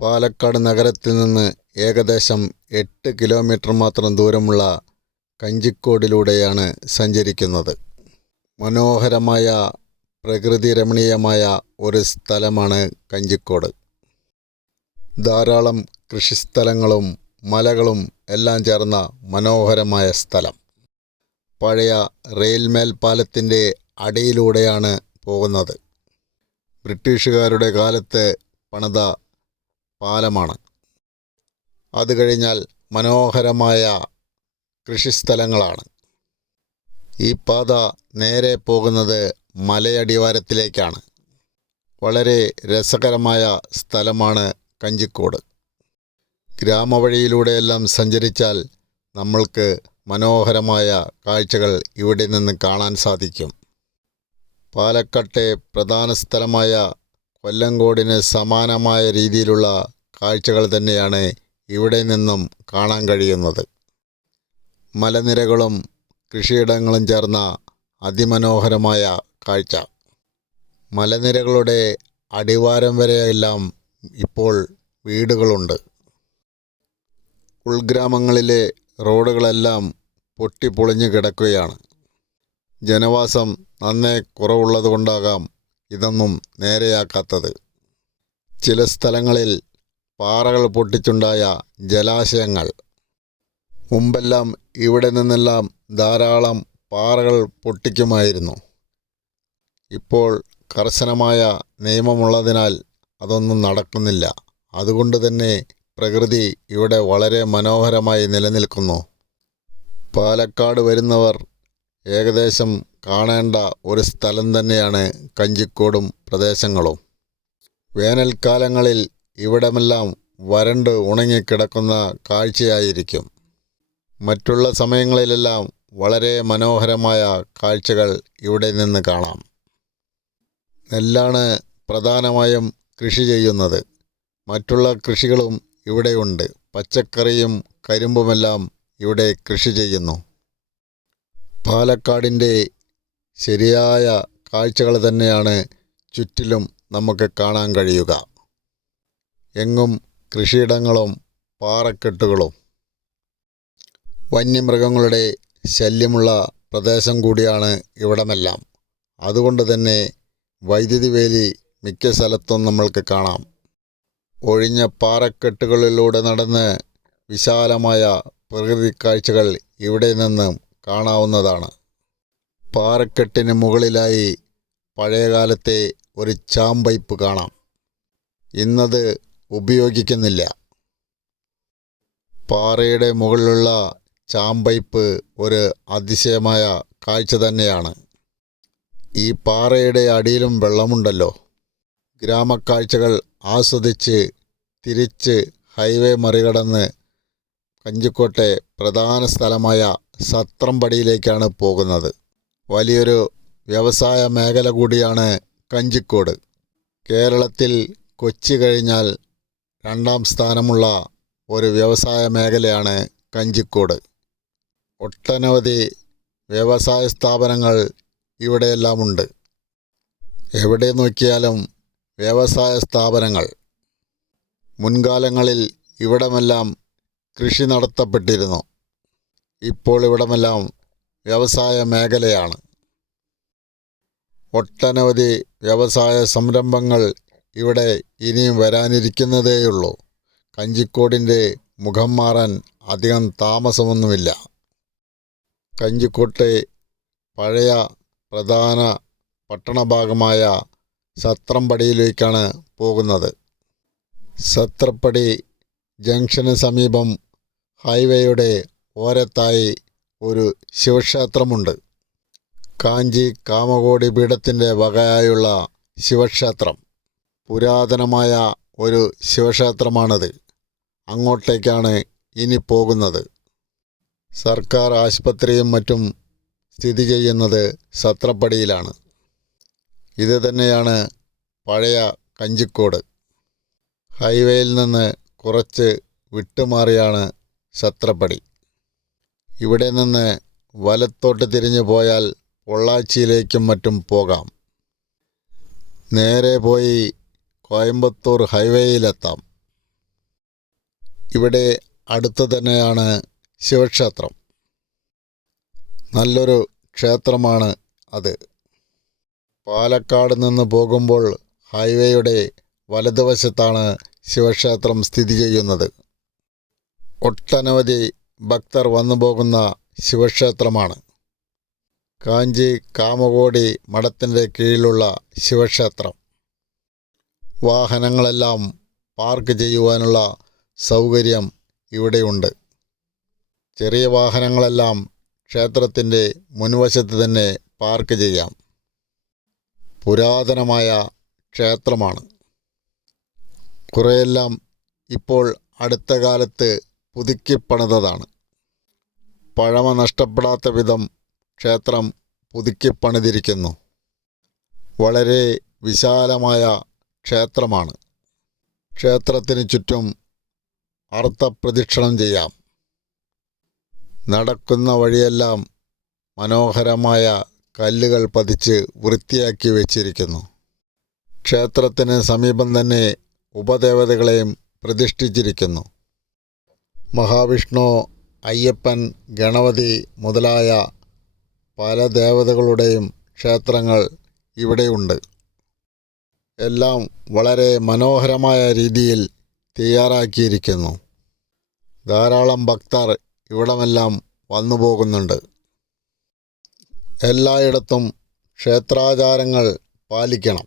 പാലക്കാട് നഗരത്തിൽ നിന്ന് ഏകദേശം 8 കിലോമീറ്റർ മാത്രം ദൂരമുള്ള കഞ്ചിക്കോടിലൂടെയാണ് സഞ്ചരിക്കുന്നത്. മനോഹരമായ പ്രകൃതിരമണീയമായ ഒരു സ്ഥലമാണ് കഞ്ചിക്കോട്. ധാരാളം കൃഷിസ്ഥലങ്ങളും മലകളും എല്ലാം ചേർന്ന മനോഹരമായ സ്ഥലം. പഴയ റെയിൽ മേൽപ്പാലത്തിൻ്റെ അടിയിലൂടെയാണ് പോകുന്നത്. ബ്രിട്ടീഷുകാരുടെ കാലത്ത് പണിത പാലമാണ്. അത് കഴിഞ്ഞാൽ മനോഹരമായ കൃഷിസ്ഥലങ്ങളാണ്. ഈ പാത നേരെ പോകുന്നത് മലയടിവാരത്തിലേക്കാണ്. വളരെ രസകരമായ സ്ഥലമാണ് കഞ്ചിക്കോട്. ഗ്രാമവഴിയിലൂടെയെല്ലാം സഞ്ചരിച്ചാൽ നമ്മൾക്ക് മനോഹരമായ കാഴ്ചകൾ ഇവിടെ നിന്ന് കാണാൻ സാധിക്കും. പാലക്കാട്ടെ പ്രധാന സ്ഥലമായ കൊല്ലങ്കോടിന് സമാനമായ രീതിയിലുള്ള കാഴ്ചകൾ തന്നെയാണ് ഇവിടെ നിന്നും കാണാൻ കഴിയുന്നത്. മലനിരകളും കൃഷിയിടങ്ങളും ചേർന്ന അതിമനോഹരമായ കാഴ്ച. മലനിരകളുടെ അടിവാരം വരെയെല്ലാം ഇപ്പോൾ വീടുകളുണ്ട്. ഉൾഗ്രാമങ്ങളിലെ റോഡുകളെല്ലാം പൊട്ടിപ്പൊളിഞ്ഞു കിടക്കുകയാണ്. ജനവാസം നന്നേ കുറവുള്ളതുകൊണ്ടാകാം ഇതൊന്നും നേരെയാക്കാത്തത്. ചില സ്ഥലങ്ങളിൽ പാറകൾ പൊട്ടിച്ചുണ്ടായ ജലാശയങ്ങൾ. മുമ്പെല്ലാം ഇവിടെ നിന്നെല്ലാം ധാരാളം പാറകൾ പൊട്ടിക്കുമായിരുന്നു. ഇപ്പോൾ കർശനമായ നിയമമുള്ളതിനാൽ അതൊന്നും നടക്കുന്നില്ല. അതുകൊണ്ട് തന്നെ പ്രകൃതി ഇവിടെ വളരെ മനോഹരമായി നിലനിൽക്കുന്നു. പാലക്കാട് വരുന്നവർ ഏകദേശം കാണേണ്ട ഒരു സ്ഥലം തന്നെയാണ് കഞ്ചിക്കോടും പ്രദേശങ്ങളും. വേനൽക്കാലങ്ങളിൽ ഇവിടമെല്ലാം വരണ്ട് ഉണങ്ങിക്കിടക്കുന്ന കാഴ്ചയായിരിക്കും. മറ്റുള്ള സമയങ്ങളിലെല്ലാം വളരെ മനോഹരമായ കാഴ്ചകൾ ഇവിടെ നിന്ന് കാണാം. നെല്ലാണ് പ്രധാനമായും കൃഷി ചെയ്യുന്നത്. മറ്റുള്ള കൃഷികളും ഇവിടെയുണ്ട്. പച്ചക്കറിയും കരിമ്പുമെല്ലാം ഇവിടെ കൃഷി ചെയ്യുന്നു. പാലക്കാടിൻ്റെ ശരിയായ കാഴ്ചകൾ തന്നെയാണ് ചുറ്റിലും നമുക്ക് കാണാൻ കഴിയുക. എങ്ങും കൃഷിയിടങ്ങളും പാറക്കെട്ടുകളും. വന്യമൃഗങ്ങളുടെ ശല്യമുള്ള പ്രദേശം കൂടിയാണ് ഇവിടമെല്ലാം. അതുകൊണ്ട് തന്നെ വൈദ്യുതി വേലി മിക്ക സ്ഥലത്തും നമ്മൾക്ക് കാണാം. ഒഴിഞ്ഞ പാറക്കെട്ടുകളിലൂടെ നടന്ന് വിശാലമായ പ്രകൃതി കാഴ്ചകൾ ഇവിടെ നിന്ന് കാണാവുന്നതാണ്. പാറക്കെട്ടിന് മുകളിലായി പഴയകാലത്തെ ഒരു ചാമ്പൈപ്പ് കാണാം. ഇന്നത് ഉപയോഗിക്കുന്നില്ല. പാറയുടെ മുകളിലുള്ള ചാമ്പൈപ്പ് ഒരു അതിശയമായ കാഴ്ച തന്നെയാണ്. ഈ പാറയുടെ അടിയിലും വെള്ളമുണ്ടല്ലോ. ഗ്രാമക്കാഴ്ചകൾ ആസ്വദിച്ച് തിരിച്ച് ഹൈവേ മറികടന്ന് കഞ്ചിക്കോട്ടെ പ്രധാന സ്ഥലമായ സത്രംപടിയിലേക്കാണ് പോകുന്നത്. വലിയൊരു വ്യവസായ മേഖല കൂടിയാണ് കഞ്ചിക്കോട്. കേരളത്തിൽ കൊച്ചി കഴിഞ്ഞാൽ 2ാം സ്ഥാനമുള്ള ഒരു വ്യവസായ മേഖലയാണ് കഞ്ചിക്കോട്. ഒട്ടനവധി വ്യവസായ സ്ഥാപനങ്ങൾ ഇവിടെയെല്ലാമുണ്ട്. എവിടെ നോക്കിയാലും വ്യവസായ സ്ഥാപനങ്ങൾ. മുൻകാലങ്ങളിൽ ഇവിടമെല്ലാം കൃഷി നടത്തപ്പെട്ടിരുന്നു. ഇപ്പോൾ ഇവിടമെല്ലാം വ്യവസായ മേഖലയാണ്. ഒട്ടനവധി വ്യവസായ സംരംഭങ്ങൾ ഇവിടെ ഇനിയും വരാനിരിക്കുന്നതേയുള്ളൂ. കഞ്ചിക്കോടിൻ്റെ മുഖം മാറാൻ അധികം താമസമൊന്നുമില്ല. കഞ്ചിക്കോട്ടെ പഴയ പ്രധാന പട്ടണഭാഗമായ സത്രംപടിയിലേക്കാണ് പോകുന്നത്. സത്രപ്പടി ജംഗ്ഷന് സമീപം ഹൈവേയുടെ ഓരത്തായി ഒരു ശിവക്ഷേത്രമുണ്ട്. കാഞ്ചി കാമകോടി പീഠത്തിൻ്റെ വകയായുള്ള ശിവക്ഷേത്രം. പുരാതനമായ ഒരു ശിവക്ഷേത്രമാണത്. അങ്ങോട്ടേക്കാണ് ഇനി പോകുന്നത്. സർക്കാർ ആശുപത്രിയും മറ്റും സ്ഥിതി ചെയ്യുന്നത് സത്രപ്പടിയിലാണ്. ഇത് തന്നെയാണ് പഴയ കഞ്ചിക്കോട്. ഹൈവേയിൽ നിന്ന് കുറച്ച് വിട്ടുമാറിയാണ് സത്രപ്പടി. ഇവിടെ നിന്ന് വലത്തോട്ട് തിരിഞ്ഞു പോയാൽ പൊള്ളാച്ചിയിലേക്കും മറ്റും പോകാം. നേരെ പോയി കോയമ്പത്തൂർ ഹൈവേയിലെത്താം. ഇവിടെ അടുത്ത് തന്നെയാണ് ശിവക്ഷേത്രം. നല്ലൊരു ക്ഷേത്രമാണ് അത്. പാലക്കാട് നിന്ന് പോകുമ്പോൾ ഹൈവേയുടെ വലതുവശത്താണ് ശിവക്ഷേത്രം സ്ഥിതി ചെയ്യുന്നത്. ഒട്ടനവധി ഭക്തർ വന്നു പോകുന്ന ശിവക്ഷേത്രമാണ്. കാഞ്ചി കാമകോടി മഠത്തിൻ്റെ കീഴിലുള്ള ശിവക്ഷേത്രം. വാഹനങ്ങളെല്ലാം പാർക്ക് ചെയ്യുവാനുള്ള സൗകര്യം ഇവിടെയുണ്ട്. ചെറിയ വാഹനങ്ങളെല്ലാം ക്ഷേത്രത്തിൻ്റെ മുൻവശത്ത് തന്നെ പാർക്ക് ചെയ്യാം. പുരാതനമായ ക്ഷേത്രമാണ്. കുറേയെല്ലാം ഇപ്പോൾ അടുത്ത കാലത്ത് പുതുക്കിപ്പണിതതാണ്. പഴമ നഷ്ടപ്പെടാത്ത വിധം ക്ഷേത്രം പുതുക്കിപ്പണിതിരിക്കുന്നു. വളരെ വിശാലമായ ക്ഷേത്രമാണ്. ക്ഷേത്രത്തിന് ചുറ്റും അർത്ഥപ്രദക്ഷിണം ചെയ്യാം. നടക്കുന്ന വഴിയെല്ലാം മനോഹരമായ കല്ലുകൾ പതിച്ച് വൃത്തിയാക്കി വച്ചിരിക്കുന്നു. ക്ഷേത്രത്തിന് സമീപം തന്നെ ഉപദേവതകളെയും പ്രതിഷ്ഠിച്ചിരിക്കുന്നു. മഹാവിഷ്ണു, അയ്യപ്പൻ, ഗണപതി മുതലായ പല ദേവതകളുടെയും ക്ഷേത്രങ്ങൾ ഇവിടെയുണ്ട്. എല്ലാം വളരെ മനോഹരമായ രീതിയിൽ തയ്യാറാക്കിയിരിക്കുന്നു. ധാരാളം ഭക്തർ ഇവിടമെല്ലാം വന്നു പോകുന്നുണ്ട്. എല്ലായിടത്തും ക്ഷേത്രാചാരങ്ങൾ പാലിക്കണം.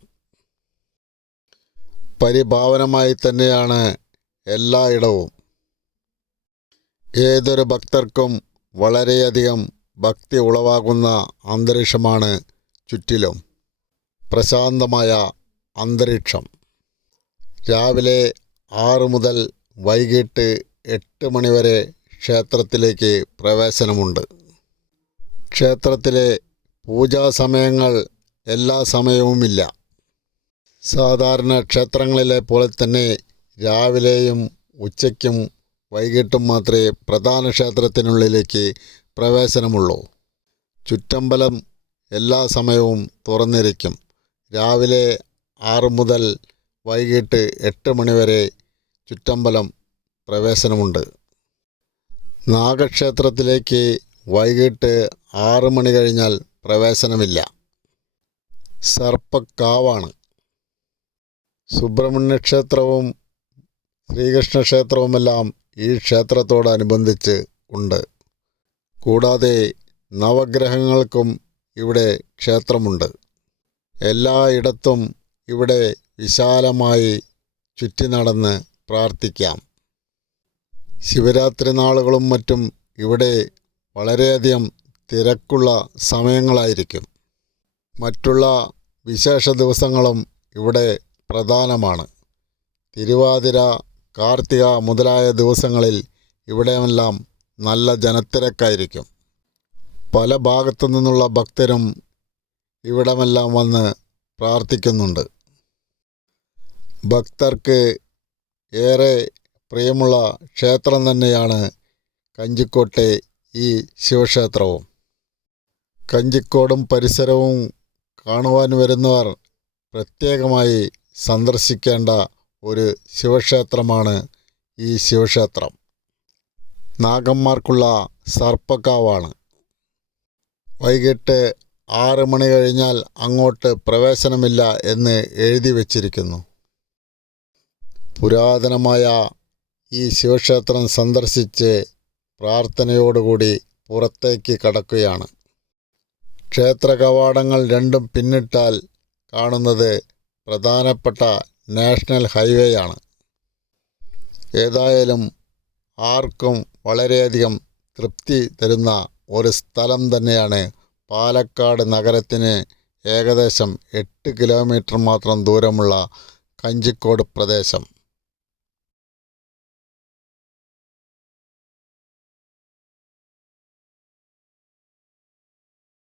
പരിഭാവനമായി തന്നെയാണ് എല്ലായിടവും. ഏതൊരു ഭക്തർക്കും വളരെയധികം ഭക്തി ഉളവാകുന്ന അന്തരീക്ഷമാണ് ചുറ്റിലും. പ്രശാന്തമായ അന്തരീക്ഷം. രാവിലെ 6 മുതൽ വൈകിട്ട് 8 മണി വരെ ക്ഷേത്രത്തിലേക്ക് പ്രവേശനമുണ്ട്. ക്ഷേത്രത്തിലെ പൂജാസമയങ്ങൾ എല്ലാ സമയവുമില്ല. സാധാരണ ക്ഷേത്രങ്ങളിലെ പോലെ തന്നെ രാവിലെയും ഉച്ചയ്ക്കും വൈകിട്ടും മാത്രമേ പ്രധാന ക്ഷേത്രത്തിനുള്ളിലേക്ക് പ്രവേശനമുള്ളൂ. ചുറ്റമ്പലം എല്ലാ സമയവും തുറന്നിരിക്കും. രാവിലെ 6 മുതൽ വൈകിട്ട് 8 മണി വരെ ചുറ്റമ്പലം പ്രവേശനമുണ്ട്. നാഗക്ഷേത്രത്തിലേക്ക് വൈകിട്ട് 6 മണി കഴിഞ്ഞാൽ പ്രവേശനമില്ല. സർപ്പക്കാവാണ്. സുബ്രഹ്മണ്യ ക്ഷേത്രവും ശ്രീകൃഷ്ണ ക്ഷേത്രവുമെല്ലാം ഈ ക്ഷേത്രത്തോടനുബന്ധിച്ച് ഉണ്ട്. കൂടാതെ നവഗ്രഹങ്ങൾക്കും ഇവിടെ ക്ഷേത്രമുണ്ട്. എല്ലായിടത്തും ഇവിടെ വിശാലമായി ചുറ്റി നടന്ന് പ്രാർത്ഥിക്കാം. ശിവരാത്രി നാളുകളും മറ്റും ഇവിടെ വളരെയധികം തിരക്കുള്ള സമയങ്ങളായിരിക്കും. മറ്റുള്ള വിശേഷ ദിവസങ്ങളും ഇവിടെ പ്രധാനമാണ്. തിരുവാതിര, കാർത്തിക മുതലായ ദിവസങ്ങളിൽ ഇവിടെയെല്ലാം നല്ല ജനത്തിരക്കായിരിക്കും. പല ഭാഗത്തു നിന്നുള്ള ഭക്തരും ഇവിടമെല്ലാം വന്ന് പ്രാർത്ഥിക്കുന്നുണ്ട്. ഭക്തർക്ക് ഏറെ പ്രിയമുള്ള ക്ഷേത്രം തന്നെയാണ് കഞ്ചിക്കോട്ടെ ഈ ശിവക്ഷേത്രവും. കഞ്ചിക്കോടും പരിസരവും കാണുവാൻ വരുന്നവർ പ്രത്യേകമായി സന്ദർശിക്കേണ്ട ഒരു ശിവക്ഷേത്രമാണ് ഈ ശിവക്ഷേത്രം. നാഗന്മാർക്കുള്ള സർപ്പക്കാവാണ്. വൈകിട്ട് 6 മണി കഴിഞ്ഞാൽ അങ്ങോട്ട് പ്രവേശനമില്ല എന്ന് എഴുതി വച്ചിരിക്കുന്നു. പുരാതനമായ ഈ ശിവക്ഷേത്രം സന്ദർശിച്ച് പ്രാർത്ഥനയോടുകൂടി പുറത്തേക്ക് കടക്കുകയാണ്. ക്ഷേത്ര കവാടങ്ങൾ രണ്ടും പിന്നിട്ടാൽ കാണുന്നത് പ്രധാനപ്പെട്ട നാഷണൽ ഹൈവേയാണ്. ഏതായാലും ആർക്കും വളരെയധികം തൃപ്തി തരുന്ന ഒരു സ്ഥലം തന്നെയാണ് പാലക്കാട് നഗരത്തിന് ഏകദേശം 8 കിലോമീറ്റർ മാത്രം ദൂരമുള്ള കഞ്ചിക്കോട് പ്രദേശം.